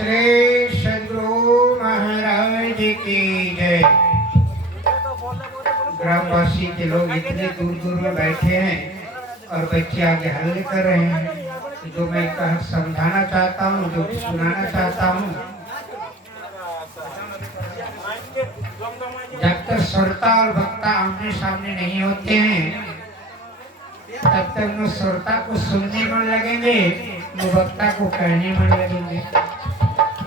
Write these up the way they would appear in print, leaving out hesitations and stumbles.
श्री सद्गुरु महाराज की जय। ग्रामवासी के लोग इतने दूर दूर में बैठे हैं और बच्चे आगे हल्ले कर रहे हैं। जो मैं समझाना चाहता हूँ, जो सुनाना चाहता हूँ, जब तक श्रोता और वक्ता आमने सामने नहीं होते हैं तब तक वो श्रोता को सुनने मन लगेंगे, वो वक्ता को कहने मन लगेंगे।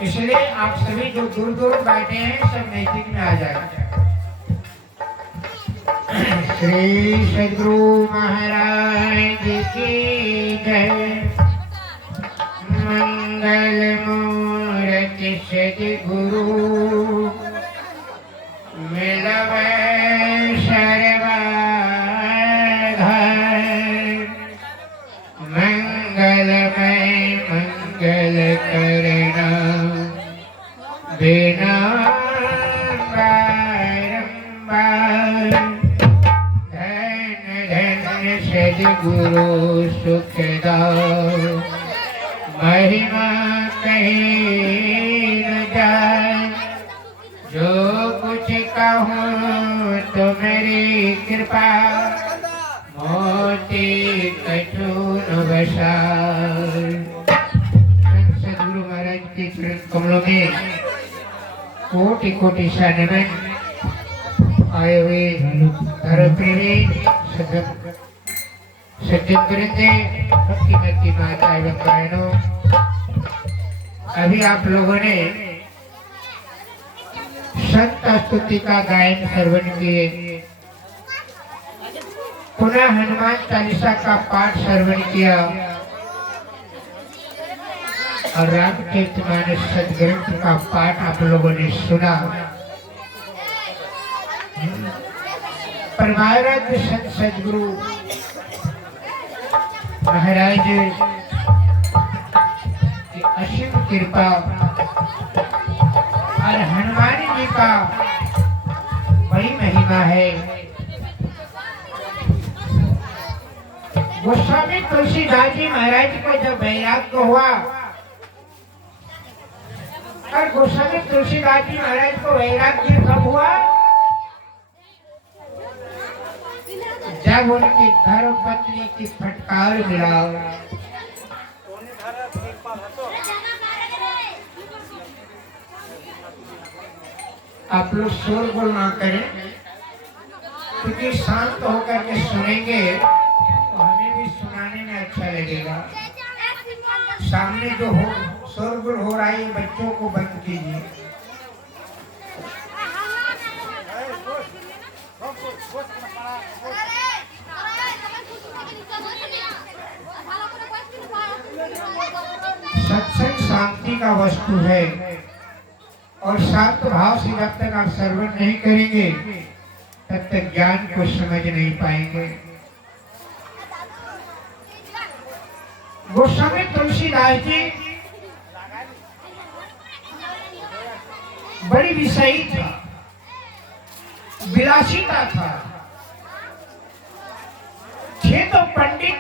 इसलिए आप सभी जो दूर दूर बैठे हैं सब नैतिक में आ जाएगा। श्री सद्गुरु महाराज की जय। मंगल मूर्ति सद्गुरु मिलवे सर्वधा। मंगलमय मंगल करना बिना बारंबार। धन धन सद्गुरु सुखदायक। महिमा कहीं न जाए। जो कुछ कहूँ तो मेरी कृपा मोती कठोर बसार। सद्गुरु महाराज के चरण कमलों में कोटि कोटि नमन। आए हुए धर्म प्रेमी सज्जन वृंदे, भक्ति माता एवं बहनों, अभी आप लोगों ने संत स्तुति का गायन श्रवण किए, पुनः हनुमान चालीसा का पाठ श्रवण किया और रामचरितमानस सदग्रंथ का पाठ आप लोगों ने सुना। परमाराध्य संत सद्गुरु महाराज की असीम कृपा और हनुमान जी का बड़ी महिमा है। गोस्वामी तुलसीदास जी महाराज को जब वैराग्य हुआ, और गोस्वामी तुलसीदास जी महाराज को वैराग्य कब हुआ? जब उनकी धर्म पत्नी की फटकार मिला। आप लोग शोरगुल ना करें, क्योंकि शांत होकर के सुनेंगे तो हमें भी सुनाने में अच्छा लगेगा। सामने जो हो शोरगुल हो रहा है, बच्चों को बंद कीजिए। सत्संग शांति का वस्तु है और शांत भाव से जब तक आप श्रवण नहीं करेंगे तब तक ज्ञान को समझ नहीं पाएंगे। गोस्वामी तुलसीदास जी बड़ी विषयी था, विलासिता था। थे तो पंडित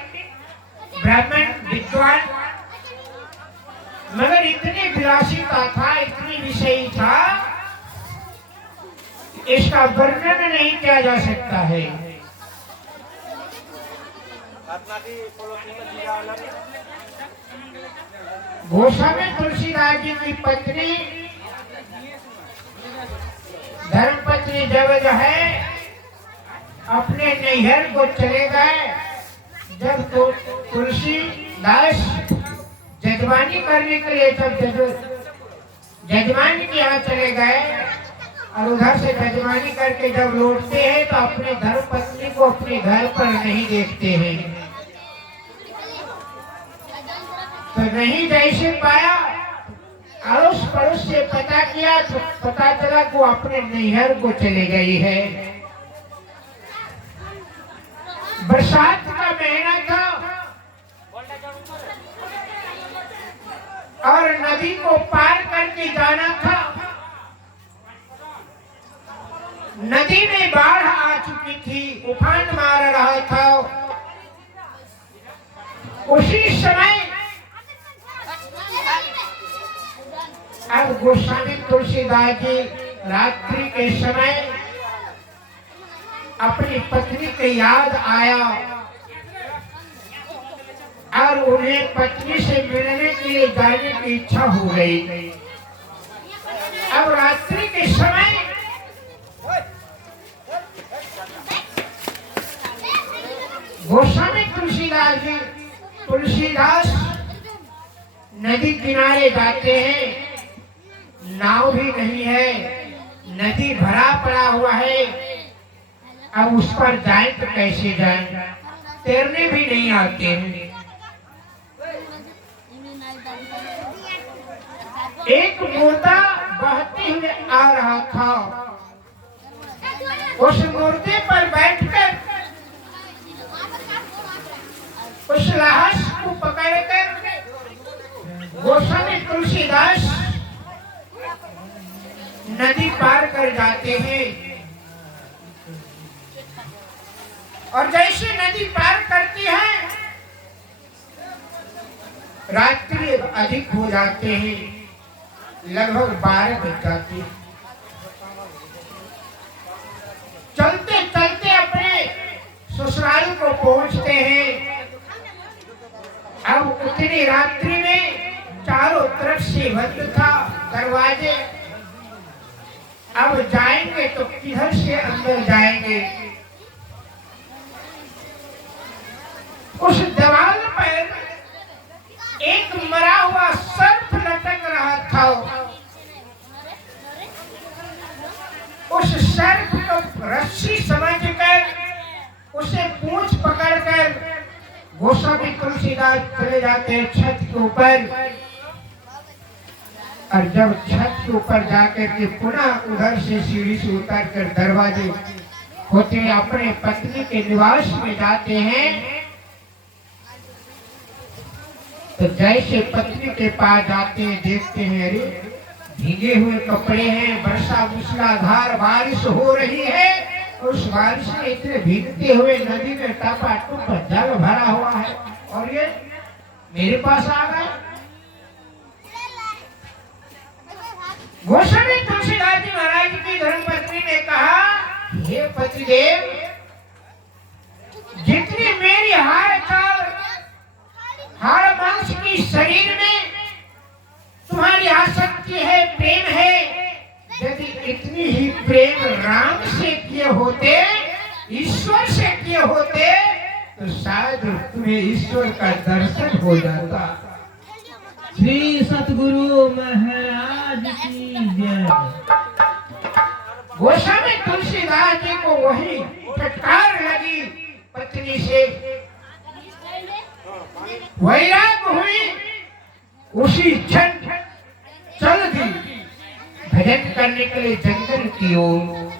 ब्राह्मण विद्वान, मगर इतनी विलासिता था, इतनी विषयी था, इसका वर्णन नहीं किया जा सकता है। गोस्वामी तुलसीदास जी की पत्नी धर्मपत्नी जब जो है अपने नैहर को चले गए। जब तो तुलसीदास जजमानी करने के लिए सब जजमान के यहाँ चले गए और उधर से जजमानी करके जब लौटते हैं तो अपने धर्मपत्नी को अपने घर पर नहीं देखते हैं। तो नहीं जैसे पाया, अड़ोस पड़ोस से पता किया तो पता चला कि वो अपने नैहर को चली गई है। बरसात का महीना था और नदी को पार करके जाना था। नदी में बाढ़ आ चुकी थी, उफान मार रहा था। उसी समय गोस्वामी तुलसीदास जी रात्रि के समय अपनी पत्नी की याद आया और उन्हें पत्नी से मिलने के लिए जाने की इच्छा हो गई। अब रात्रि के समय गोस्वामी तुलसीदास नदी किनारे जाते हैं। नाव भी नहीं है, नदी भरा पड़ा हुआ है। अब उस पर जाए तो कैसे जाए, तैरने भी नहीं आते हैं। एक मोता बहते हुए आ रहा था। उस मोर्चे पर बैठकर उस लाश को पकड़कर गोस्वामी तुलसीदास नदी पार कर जाते हैं। और जैसे नदी पार करती है, रात्रि अधिक हो जाते हैं, लगभग 12 बज जाते हैं। चलते चलते अपने ससुराल को पहुंचते हैं। अब उतनी रात्रि में चारों तरफ से बंद था दरवाजे। अब जाएंगे तो किधर से अंदर जाएंगे। उस दीवार पर एक मरा हुआ सर्प लटक रहा था। उस सर्प को रस्सी समझकर उसे पूंछ पकड़कर गोस्वामी तुलसीदास चले जाते हैं छत के ऊपर। और जब छत के ऊपर जाकर के पुनः उधर से सीढ़ी से उतर कर दरवाजे होते अपने पत्नी के निवास में जाते हैं, तो जैसे पत्नी के पास जाते हैं देखते हैं अरे भीगे हुए कपड़े हैं, वर्षा मूसलाधार बारिश हो रही है। उस बारिश में इतने भीगते हुए नदी में टपाटप जल भरा हुआ है और ये मेरे पास आ गए। गोस्वामी तुलसीदास जी महाराज की धर्मपत्नी ने कहा, हे पतिदेव, जितनी मेरी हाड़ मांस की शरीर में तुम्हारी आसक्ति है, प्रेम है, यदि इतनी ही प्रेम राम से किए होते, ईश्वर से किए होते, तो शायद तुम्हें ईश्वर का दर्शन हो जाता। श्री सतगुरु महाराज की जय। गोस्वामी तुलसीदास जी को वही फटकार लगी पत्नी से, वैराग हुई, उसी क्षण चल दी भजन करने के लिए जंगल की ओर।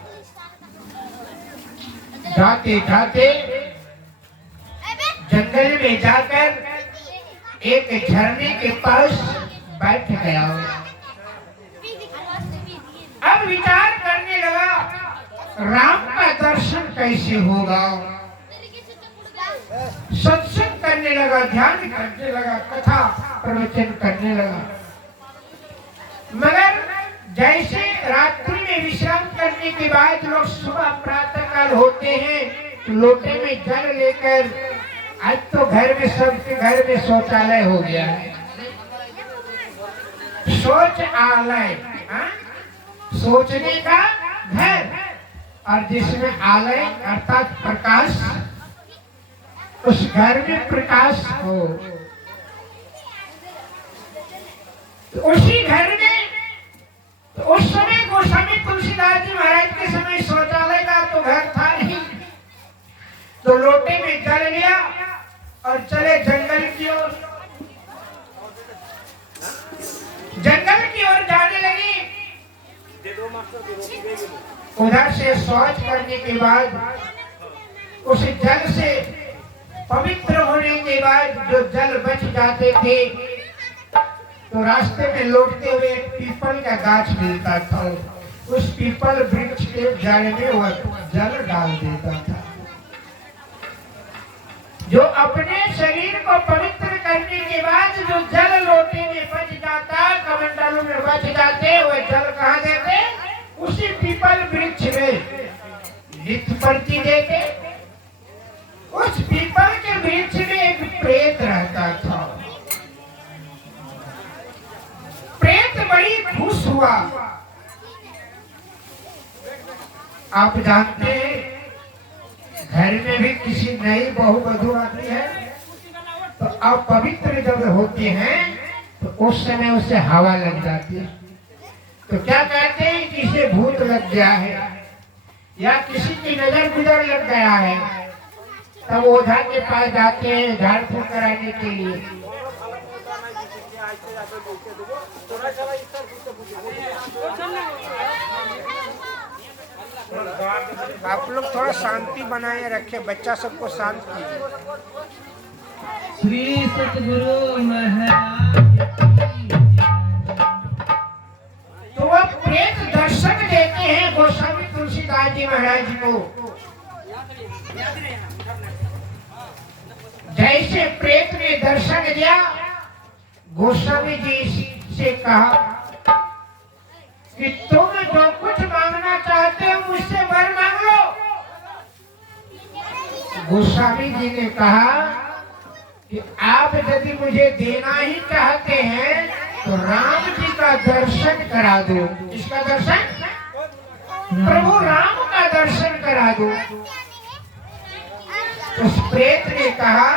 जाते जाते जंगल में जाकर एक झरने के पास बैठ गया। अब विचार करने लगा राम का दर्शन कैसे होगा। सत्संग करने लगा, ध्यान करने लगा, कथा प्रवचन करने लगा। मगर जैसे रात्रि में विश्राम करने के बाद लोग सुबह प्रातः काल होते हैं, तो लोटे में जल लेकर, आज तो घर में सबके घर में शौचालय हो गया है, शौचालय, सोचने का घर, और जिसमें आलय अर्थात प्रकाश, उस घर में प्रकाश हो। तो उसी घर में, तो उस समय गोस्वामी तुलसीदास जी महाराज के समय शौचालय का तो घर था नहीं, तो लोटे में जल लिया और चले जंगल की ओर। जंगल की ओर जाने लगी। उधर से शौच करने के बाद, उस जल से पवित्र होने के बाद जो जल बच जाते थे, तो रास्ते में लौटते हुए एक पीपल का गाछ मिलता था। उस पीपल वृक्ष के जड़ में वह जल डाल देता था। जो अपने शरीर को पवित्र करने के बाद जो जल लोटे में बच जाता, कमंडलों में बच जाते, वो जल कहाँ देते? उसी पीपल वृक्ष में नित्य प्रति देते। उस पीपल के वृक्ष में एक प्रेत रहता था। प्रेत बड़ी खुश हुआ। आप जानते हैं, घर में भी किसी नई बहू वधू आती है तो आप पवित्र जब होते हैं तो उस समय उससे हवा लग जाती है, तो क्या कहते हैं कि इसे भूत लग गया है या किसी की नजर गुजर लग गया है, तब ओझा के पास जाते हैं झाड़ फूक कराने के लिए। आप लोग थोड़ा शांति बनाए रखे, बच्चा सबको शांत कीजिए। श्री सतगुरु महाराज की जय। तो वह प्रेत दर्शन देते हैं गोस्वामी तुलसीदास जी महाराज को। जैसे प्रेत ने दर्शन दिया, गोस्वामी जी से कहा कि तुम जो कुछ मांगना चाहते हो मुझसे वर मांग लो। गोस्वामी जी ने कहा कि आप यदि मुझे देना ही चाहते हैं तो राम जी का दर्शन करा दो। किसका दर्शन? प्रभु राम का दर्शन करा दो। उस प्रेत ने कहा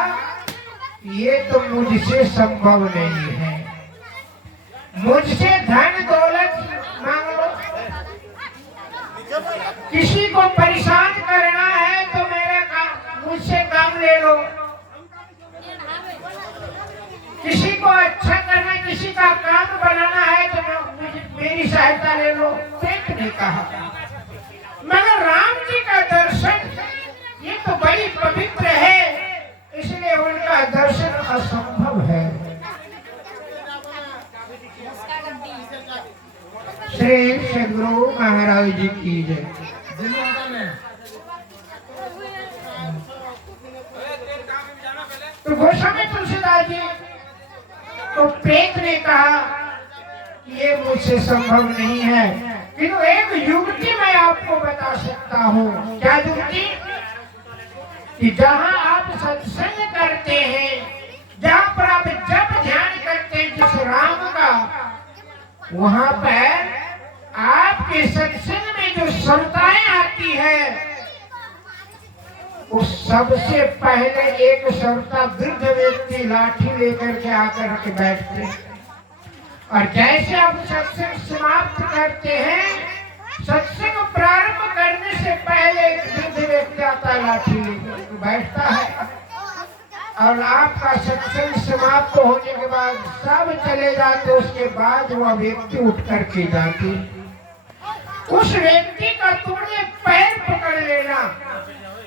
ये तो मुझसे संभव नहीं है, मुझसे धन दौलत मांग लो। किसी को परेशान करना है तो मेरा काम, मुझसे काम ले लो। किसी को अच्छा करना, किसी का काम बनाना है तो मेरी सहायता ले लो। प्रेत ने कहा, मगर राम जी का दर्शन ये तो बड़ी पवित्र है, इसलिए उनका दर्शन असंभव है। श्री सदगुरु महाराज जी की जय। तो गोस्वामी तुलसीदास जी तो प्रेत ने कहा कि ये मुझसे संभव नहीं है, किंतु एक युक्ति मैं आपको बता सकता हूँ। क्या युक्ति? कि जहाँ आप सत्संग करते हैं, जहाँ पर आप जप ध्यान करते हैं जिस राम का, वहाँ पर आपके सत्संग में जो श्रोताएं आती है, उस सबसे पहले एक श्रोता वृद्ध व्यक्ति लाठी लेकर के आकर के बैठते हैं, और जैसे आप सत्संग समाप्त करते हैं, सत्संग प्रारंभ करने से पहले एक वृद्ध व्यक्ति आता लाठी लेकर बैठता है, और आपका सत्संग समाप्त होने के बाद सब चले जाते, उसके बाद वह व्यक्ति उठ करके जाती। उस व्यक्ति का तुमने पैर पकड़ लेना,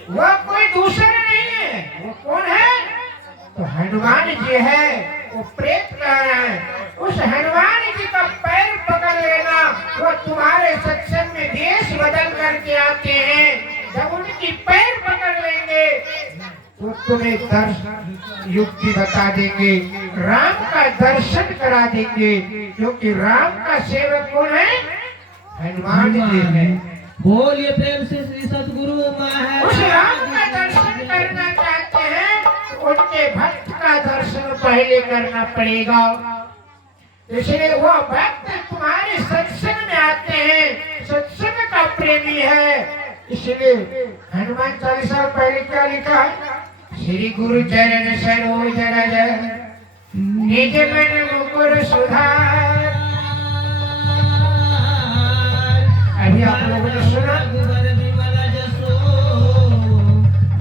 वह कोई दूसरा नहीं है। वो कौन है? तो हनुमान जी है। वो प्रेत कह रहे हैं, उस हनुमान जी का पैर पकड़ लेना, वो तुम्हारे सत्संग में देश बदल करके आते हैं। जब उनकी पैर पकड़ लेंगे तो तुम्हें दर्शन युक्ति बता देंगे, राम का दर्शन करा देंगे, क्योंकि राम का सेवक कौन है? हनुमान जी है। बोलिए प्रेम से श्री सतगुरु महाराज। उस राम का दर्शन करना चाहते हैं तो उनके भक्त का दर्शन पहले करना पड़ेगा। इसलिए वो भक्त तुम्हारे सत्संग में आते हैं, सत्संग का प्रेमी है। इसलिए हनुमान चालीसा पहले क्या लिखा है? श्री गुरु चरण सरोज रज निज मन मुकुर सुधार। अभी आप लोगों ने सुना,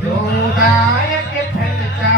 जो दायक फलता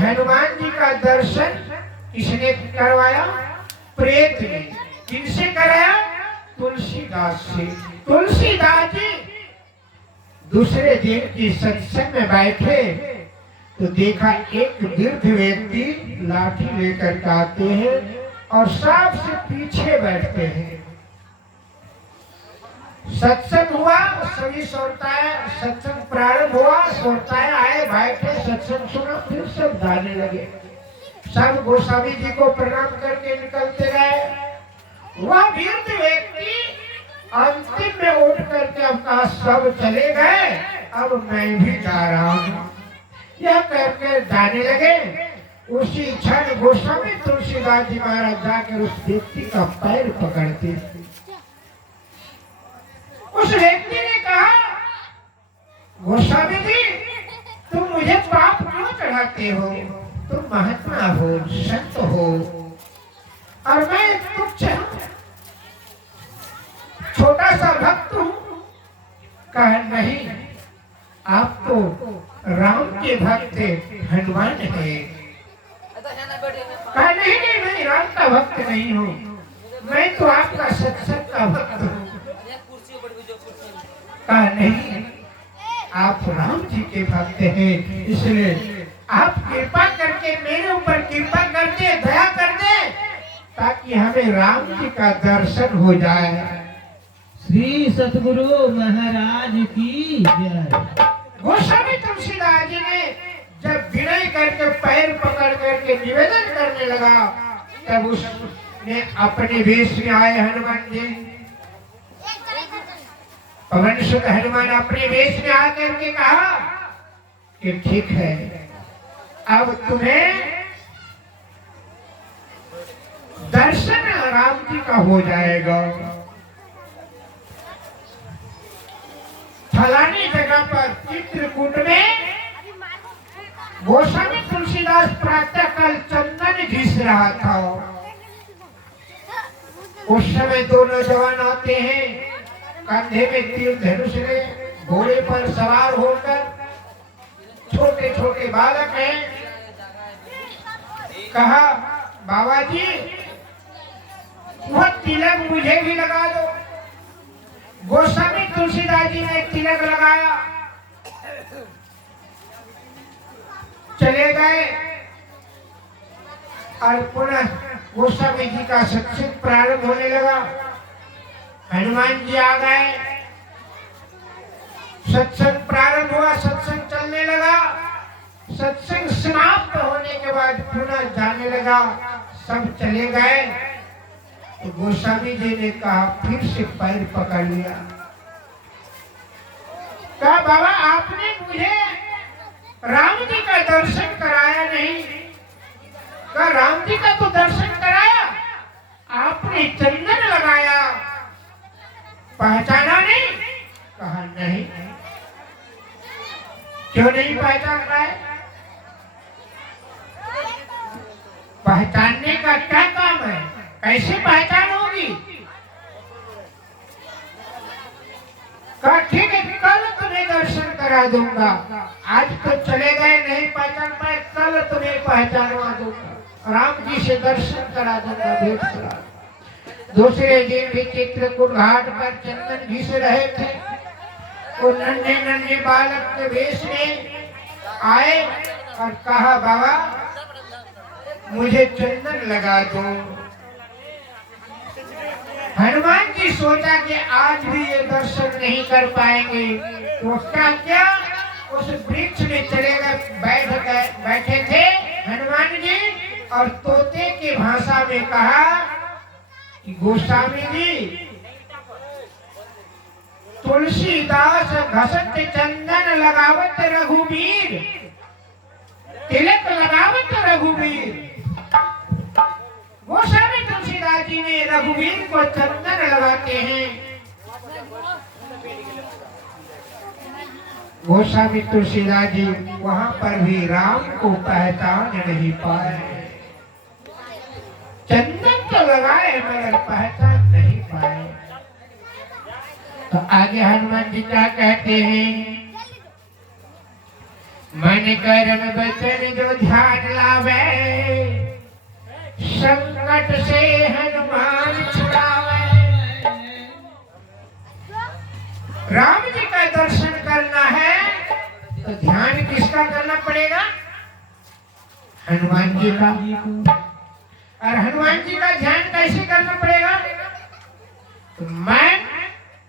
हनुमान जी का दर्शन किसने करवाया? प्रेत ने। किनसे कराया? तुलसीदास से। तुलसीदास जी दूसरे दिन की सत्संग में बैठे तो देखा एक वृद्ध व्यक्ति लाठी लेकर के आते हैं और सबसे पीछे बैठते हैं। सत्संग हुआ, सभी श्रोताएं, सत्संग प्रारंभ हुआ, श्रोताएं आए, बैठे, सत्संग सुना, फिर सब गाने लगे। सब गोस्वामी जी को प्रणाम करके निकलते गए। वह वृद्ध व्यक्ति अंतिम में उठ करके अब कहा सब चले गए, अब मैं भी जा रहा हूँ। यह करके जाने लगे। उसी क्षण गोस्वामी तुलसीदास जी महाराज जाकर उस व्यक्ति का पैर पकड़ते। उस व्यक्ति ने कहा गोस्वामी जी तुम मुझे पाप क्यों चढ़ाते हो? तुम महात्मा हो, संत हो और मैं तुच्छ छोटा सा भक्त हूँ। कहा नहीं, आप तो राम के भक्त हनुमान है। कहा नहीं नहीं, मैं राम का भक्त नहीं हूँ, मैं तो आपका सत्संग का भक्त हूँ। कहा नहीं, आप राम जी के भक्त हैं, इसलिए आप कृपा करके मेरे ऊपर कृपा कर दे, दया कर दे, ताकि हमें राम जी का दर्शन हो जाए। श्री सतगुरु महाराज की जय। गोस्वामी तुलसीदास जी ने जब विनय करके पैर पकड़ करके निवेदन करने लगा, तब उसने अपने वेश में आए हनुमान जी, पवन सुत हनुमान अपने वेश में आकर के कहा कि ठीक है, अब तुम्हें दर्शन राम जी का हो जाएगा। फलानी जगह पर चित्रकूट में गोस्वामी तुलसीदास प्रातः काल चंदन घिस रहा था। उस समय दो नौजवान आते हैं, कंधे में तीर धनुष ले, घोड़े पर सवार होकर, छोटे छोटे बालक हैं। कहा बाबा जी वह तिलक मुझे भी लगा दो। गोस्वामी तुलसीदास जी ने तिलक लगाया, चले गए और पुनः गोस्वामी जी का सत्संग प्रारंभ होने लगा। हनुमान जी आ गए, सत्संग प्रारंभ हुआ, सत्संग चलने लगा। सत्संग समाप्त होने के बाद पुनः जाने लगा, सब चले गए। तो गोस्वामी जी ने कहा, फिर से पैर पकड़ लिया। कहा बाबा आपने मुझे राम जी का दर्शन कराया नहीं। कहा राम जी का तो दर्शन कराया, आपने चंदन लगाया, पहचाना नहीं? कहा नहीं। क्यों नहीं पहचान रहा है? पहचानने का क्या काम है? कैसे पहचान होगी? कहा ठीक है, कल तुम्हें दर्शन करा दूंगा। आज तो चले गए, नहीं पहचान पाए, कल तुम्हें पहचानवा दूंगा, राम जी से दर्शन करा दूंगा, भेंट करा। दूसरे दिन भी चित्रकूट घाट पर चंदन घिस रहे थे। वो नन्हे नन्हे बालक के वेश में आए और कहा बाबा मुझे चंदन लगा दो। हनुमान जी सोचा कि आज भी ये दर्शन नहीं कर पाएंगे, तो उसका क्या, उस वृक्ष में चले गए, बैठे थे हनुमान जी और तोते की भाषा में कहा कि गोस्वामी जी तुलसीदास घसत चंदन लगावत रघुवीर, तिलक लगावत रघुवीर। गोस्वामी तुलसीदास जी ने रघुवीर को चंदन लगाते हैं। गोस्वामी तुलसीदास जी वहां पर भी राम को पहचान नहीं पाए। चंदन तो लगाए मगर पहचान नहीं पाए। तो आगे हनुमान जी क्या कहते हैं? मन कर्म वचन जो ध्यान लावे, संकट से हनुमान छुड़ावे। राम जी का दर्शन करना है तो ध्यान किसका करना पड़ेगा? हनुमान जी का। और हनुमान जी का ध्यान कैसे करना पड़ेगा? तो मन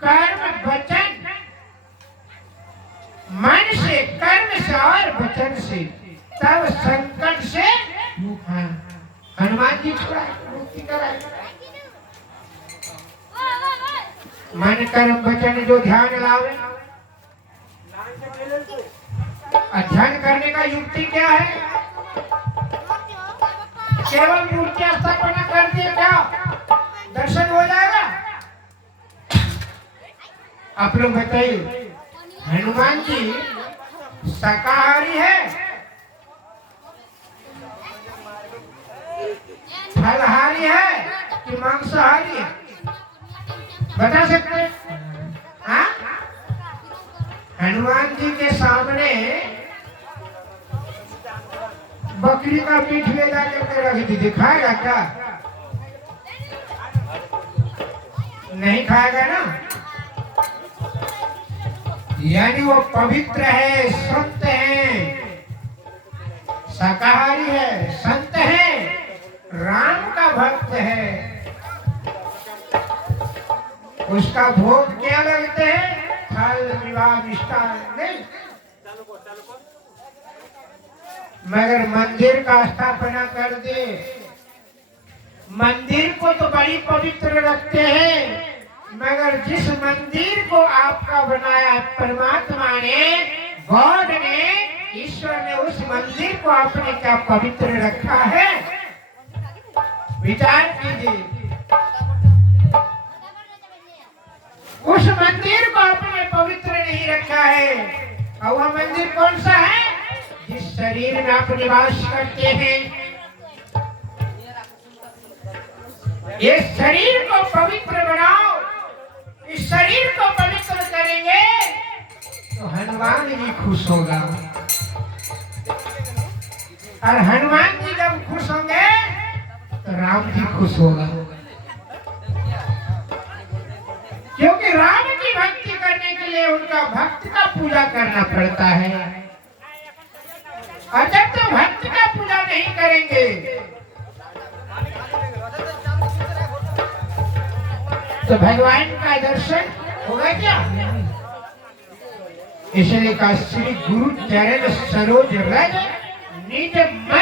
कर्म वचन, मन से कर्म से और वचन से, तब संकट से हनुमान जी छुड़ा मुक्ति कराए। मन कर्म वचन जो ध्यान लावे। ध्यान करने का युक्ति क्या है? केवल मूर्ति स्थापना कर दिए क्या दर्शन हो जाएगा? आप लोग बताइए, हनुमान जी शाकाहारी है, फलहारी है कि मांसाहारी है? बता सकते हैं? हाँ? हनुमान जी के सामने बकरी का पीठ ले जाकर के रख दीजिए, खाएगा क्या? नहीं खाएगा ना। यानी वो पवित्र है, संत है, शाकाहारी है, संत है, राम का भक्त है। उसका भोग क्या लगते हैं? फल, विवाह, मिष्ठान नहीं, मगर मंदिर का स्थापना कर दे। मंदिर को तो बड़ी पवित्र रखते हैं, मगर जिस मंदिर को आपका बनाया परमात्मा ने, गॉड ने, ईश्वर ने, उस मंदिर को आपने क्या पवित्र रखा है? विचार कीजिए। उस मंदिर को आपने पवित्र नहीं रखा है। और वह मंदिर कौन सा है? जिस शरीर में आप निवास करते हैं। ये शरीर को पवित्र बनाओ। इस शरीर को पवित्र करेंगे तो हनुमान जी खुश होगा। और हनुमान जी जब खुश होंगे तो राम जी खुश होगा। क्योंकि राम की भक्ति करने के लिए उनका भक्त का पूजा करना पड़ता है। और जब तो भक्त का पूजा नहीं करेंगे तो भगवान का दर्शन होगा क्या? इसलिए कहा श्री गुरु चरण सरोज रज निज मन